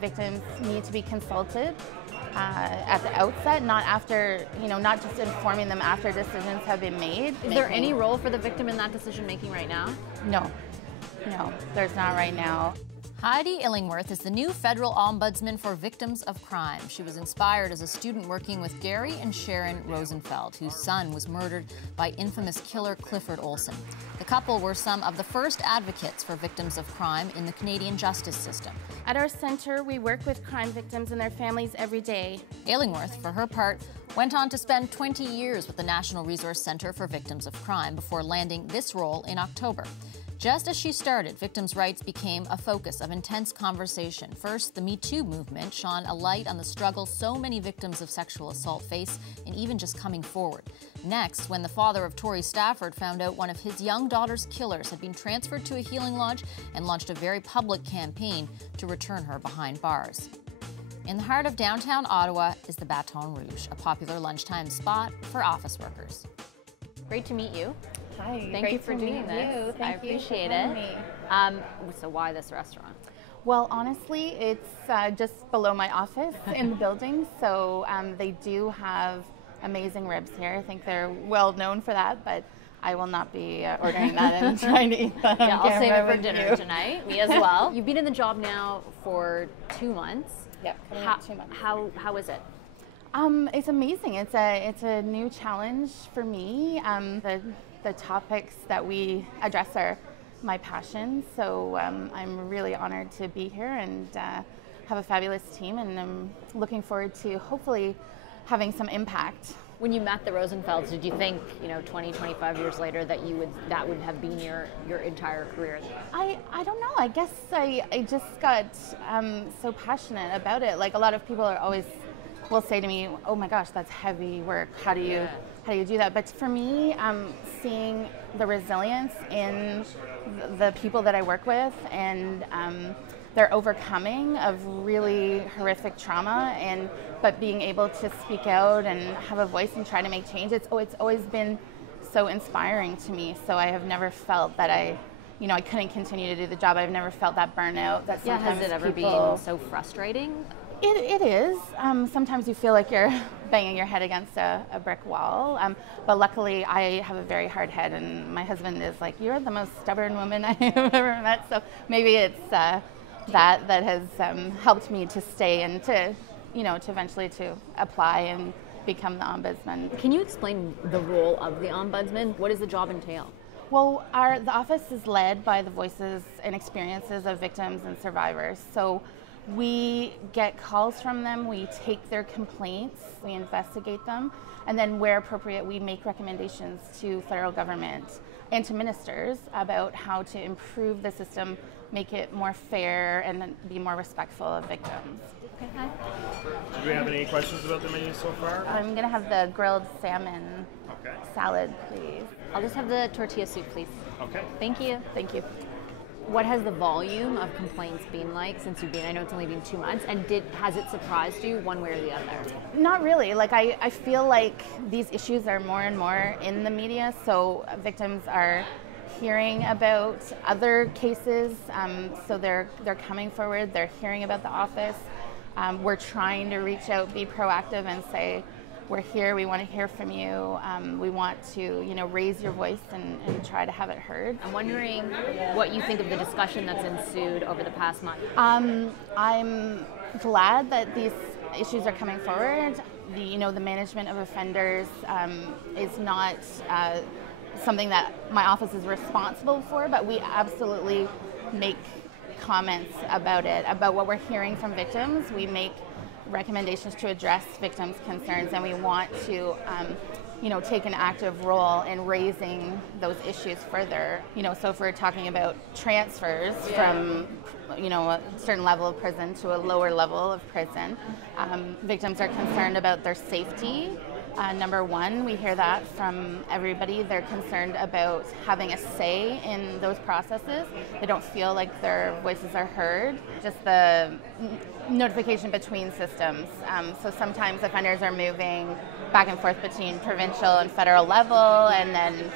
Victims need to be consulted at the outset, not after, not just informing them after decisions have been made. Is there any role for the victim in that decision making right now? No, there's not right now. Heidi Illingworth is the new federal ombudsman for victims of crime. She was inspired as a student working with Gary and Sharon Rosenfeld, whose son was murdered by infamous killer Clifford Olson. The couple were some of the first advocates for victims of crime in the Canadian justice system. At our center, we work with crime victims and their families every day. Illingworth, for her part, went on to spend 20 years with the National Resource Centre for Victims of Crime before landing this role in October. Just as she started, victims' rights became a focus of intense conversation. First, the Me Too movement shone a light on the struggle so many victims of sexual assault face in even just coming forward. Next, when the father of Tori Stafford found out one of his young daughter's killers had been transferred to a healing lodge and launched a very public campaign to return her behind bars. In the heart of downtown Ottawa is the Baton Rouge, a popular lunchtime spot for office workers. Great to meet you. Hi, Thank you for doing this. I appreciate it. So why this restaurant? Well, honestly, it's just below my office in the building, so they do have amazing ribs here. I think they're well known for that, but I will not be ordering that and trying to eat them. Yeah, I'll save it for dinner tonight. Me as well. You've been in the job now for 2 months. Yeah, coming up 2 months. How is it? It's amazing. It's a new challenge for me. The topics that we address are my passion, so I'm really honored to be here and have a fabulous team, and I'm looking forward to hopefully having some impact. When you met the Rosenfelds, did you think, 20, 25 years later that that would have been your entire career? I don't know. I guess I just got so passionate about it. Like, a lot of people will say to me, "Oh my gosh, that's heavy work. How do you do that?" But for me, seeing the resilience in the people that I work with and their overcoming of really horrific trauma, but being able to speak out and have a voice and try to make change, it's always been so inspiring to me. So I have never felt that I couldn't continue to do the job. I've never felt that burnout. That sometimes has it ever been so frustrating? It is. Sometimes you feel like you're banging your head against a brick wall. But luckily, I have a very hard head, and my husband is like, "You're the most stubborn woman I have ever met." So maybe it's that has helped me to stay and to eventually to apply and become the ombudsman. Can you explain the role of the ombudsman? What does the job entail? Well, the office is led by the voices and experiences of victims and survivors. So we get calls from them, we take their complaints, we investigate them, and then where appropriate, we make recommendations to federal government and to ministers about how to improve the system, make it more fair, and be more respectful of victims. Okay, hi. Do we have any questions about the menu so far? I'm going to have the grilled salmon salad, please. I'll just have the tortilla soup, please. Okay. Thank you. Thank you. What has the volume of complaints been like since you've been? I know it's only been 2 months, and has it surprised you one way or the other? Not really. Like, I feel like these issues are more and more in the media, so victims are hearing about other cases, so they're coming forward, they're hearing about the office. We're trying to reach out, be proactive, and say, we're here, we want to hear from you, we want to raise your voice and try to have it heard. I'm wondering what you think of the discussion that's ensued over the past month. I'm glad that these issues are coming forward. The management of offenders is not something that my office is responsible for, but we absolutely make comments about it, about what we're hearing from victims. We make recommendations to address victims' concerns, and we want to take an active role in raising those issues further. So if we're talking about transfers from a certain level of prison to a lower level of prison, victims are concerned about their safety. Number one, we hear that from everybody. They're concerned about having a say in those processes. They don't feel like their voices are heard. Just the notification between systems. So sometimes offenders are moving back and forth between provincial and federal level, and then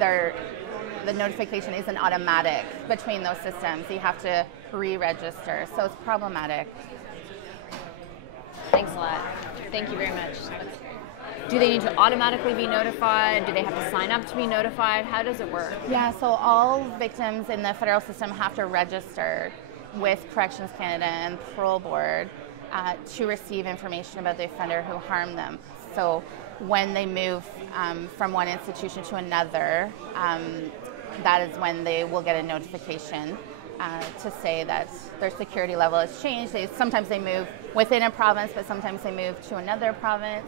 they're the notification isn't automatic between those systems. You have to re-register, so it's problematic. Thanks a lot. Thank you very much. Do they need to automatically be notified? Do they have to sign up to be notified? How does it work? Yeah, so all victims in the federal system have to register with Corrections Canada and Parole Board to receive information about the offender who harmed them. So when they move from one institution to another, that is when they will get a notification to say that their security level has changed. Sometimes they move within a province, but sometimes they move to another province.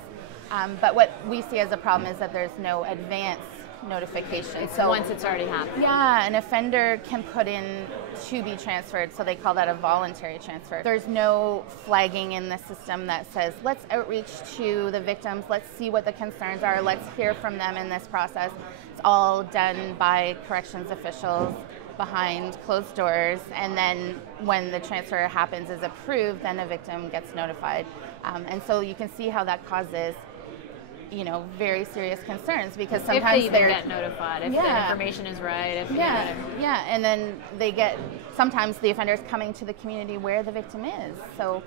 But what we see as a problem is that there's no advance notification. So once it's already happened. Yeah, an offender can put in to be transferred, so they call that a voluntary transfer. There's no flagging in the system that says, let's outreach to the victims, let's see what the concerns are, let's hear from them in this process. It's all done by corrections officials behind closed doors, and then when the transfer happens, is approved, then a victim gets notified. And so you can see how that causes very serious concerns, because sometimes if they get notified, if the information is right. And then sometimes the offender is coming to the community where the victim is. So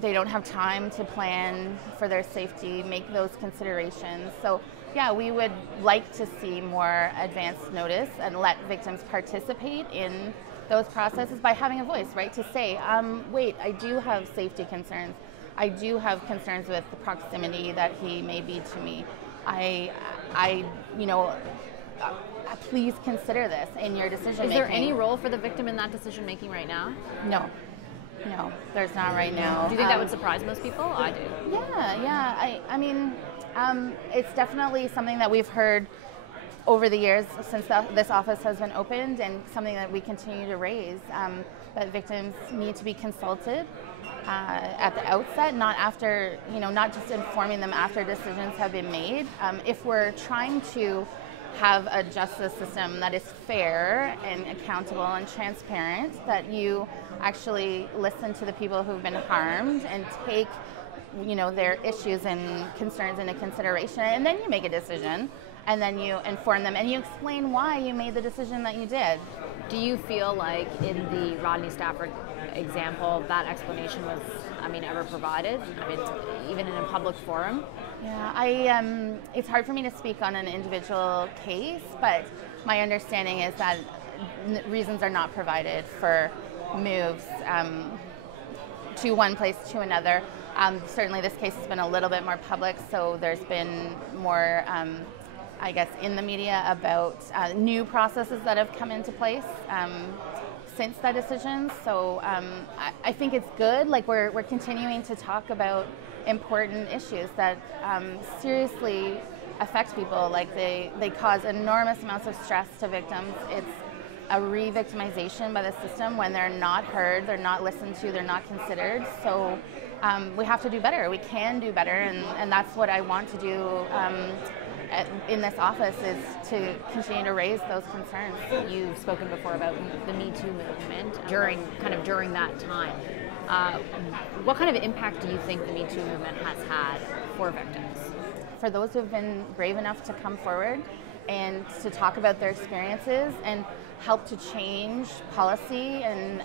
they don't have time to plan for their safety, make those considerations. So yeah, we would like to see more advance notice and let victims participate in those processes by having a voice, right? To say, wait, I do have safety concerns. I do have concerns with the proximity that he may be to me. Please consider this in your decision making. Is there any role for the victim in that decision making right now? No, there's not right now. Do you think that would surprise most people? I do. Yeah. I mean, it's definitely something that we've heard over the years since this office has been opened, and something that we continue to raise. That victims need to be consulted at the outset, not after, not just informing them after decisions have been made. If we're trying to have a justice system that is fair and accountable and transparent, that you actually listen to the people who've been harmed and take, their issues and concerns into consideration, and then you make a decision, and then you inform them and you explain why you made the decision that you did. Do you feel like in the Rodney Stafford example, that explanation was, ever provided? Even in a public forum? Yeah, it's hard for me to speak on an individual case, but my understanding is that reasons are not provided for moves to one place to another. Certainly this case has been a little bit more public, so there's been more, in the media about new processes that have come into place since that decision. So I think it's good. Like we're continuing to talk about important issues that seriously affect people. Like they cause enormous amounts of stress to victims. It's a re-victimization by the system when they're not heard, they're not listened to, they're not considered. So we have to do better. We can do better, and that's what I want to do in this office, is to continue to raise those concerns. You've spoken before about the Me Too movement during that time. What kind of impact do you think the Me Too movement has had for victims? For those who have been brave enough to come forward and to talk about their experiences and help to change policy and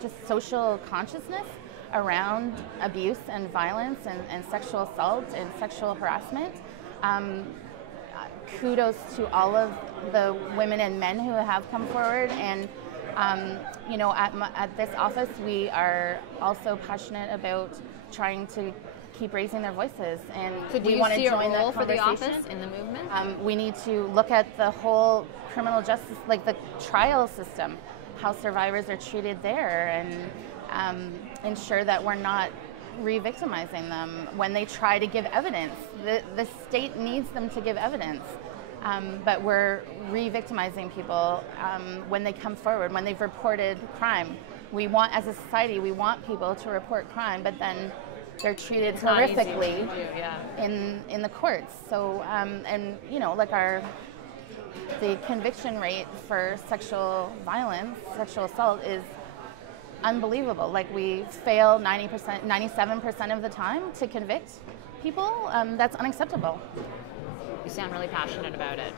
just social consciousness around abuse and violence and sexual assault and sexual harassment. Kudos to all of the women and men who have come forward, and at this office we are also passionate about trying to keep raising their voices, and we want to join that conversation. For the office in the movement? We need to look at the whole criminal justice, like the trial system, how survivors are treated there, and ensure that we're not re-victimizing them when they try to give evidence. The state needs them to give evidence, but we're re-victimizing people when they come forward, when they've reported crime. We want, as a society, we want people to report crime, but then they're treated horrifically in the courts. So, the conviction rate for sexual violence, sexual assault is unbelievable. Like we fail 97% of the time to convict people. That's unacceptable. You sound really passionate about it.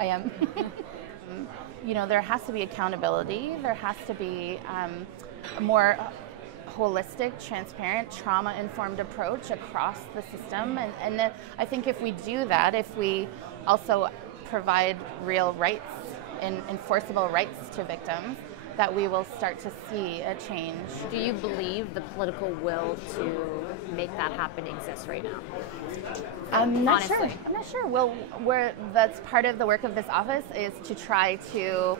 I am. You know, there has to be accountability. There has to be a more holistic, transparent, trauma-informed approach across the system. And I think if we do that, if we also provide real rights and enforceable rights to victims, that we will start to see a change. Do you believe the political will to make that happen exists right now? I'm not Honestly. sure. I'm not sure. Well, that's part of the work of this office is to try to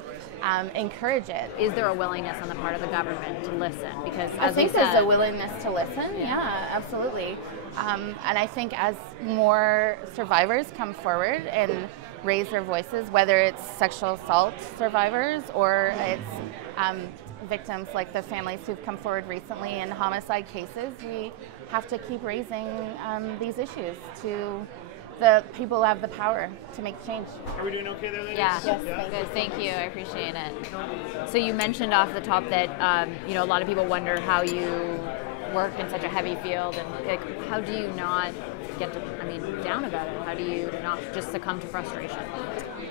encourage it. Is there a willingness on the part of the government to listen? Because I as think you said, there's a willingness to listen. Yeah, absolutely. And I think as more survivors come forward and raise their voices, whether it's sexual assault survivors or it's victims like the families who've come forward recently in homicide cases, we have to keep raising these issues to the people who have the power to make change. Are we doing okay there, ladies? Yeah, Yes, good. Thank you. I appreciate it. So you mentioned off the top that you know, a lot of people wonder how you work in such a heavy field, and like, how do you not get down about it? How do you not just succumb to frustration?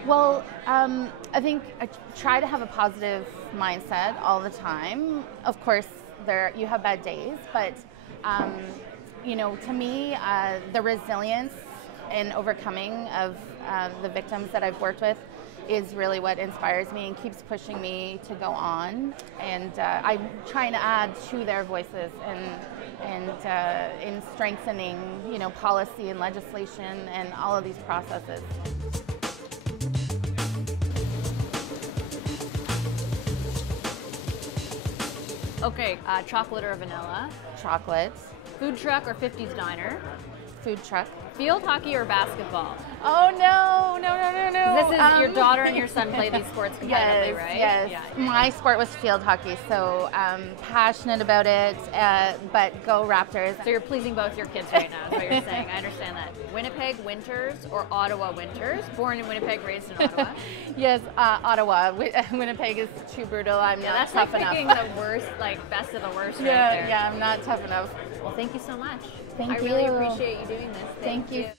Well, I think I try to have a positive mindset all the time. Of course, you have bad days, but you know, to me, the resilience and overcoming of the victims that I've worked with is really what inspires me and keeps pushing me to go on. And I'm trying to add to their voices and in strengthening, you know, policy and legislation and all of these processes. Okay, chocolate or vanilla? Chocolate, Food truck or 50s diner? food truck. Field hockey or basketball? Oh no. This is your daughter and your son play these sports competitively, right? Yes. Yeah. My sport was field hockey, so passionate about it, but go Raptors. So you're pleasing both your kids right now, is what you're saying. I understand that. Winnipeg Winters or Ottawa Winters? Born in Winnipeg, raised in Ottawa? Yes, Ottawa. Winnipeg is too brutal. I'm not That's tough like enough. picking the worst, like best of the worst right there. Yeah, I'm not tough enough. Well, thank you so much. Thank I really you. appreciate you doing this. Thank you.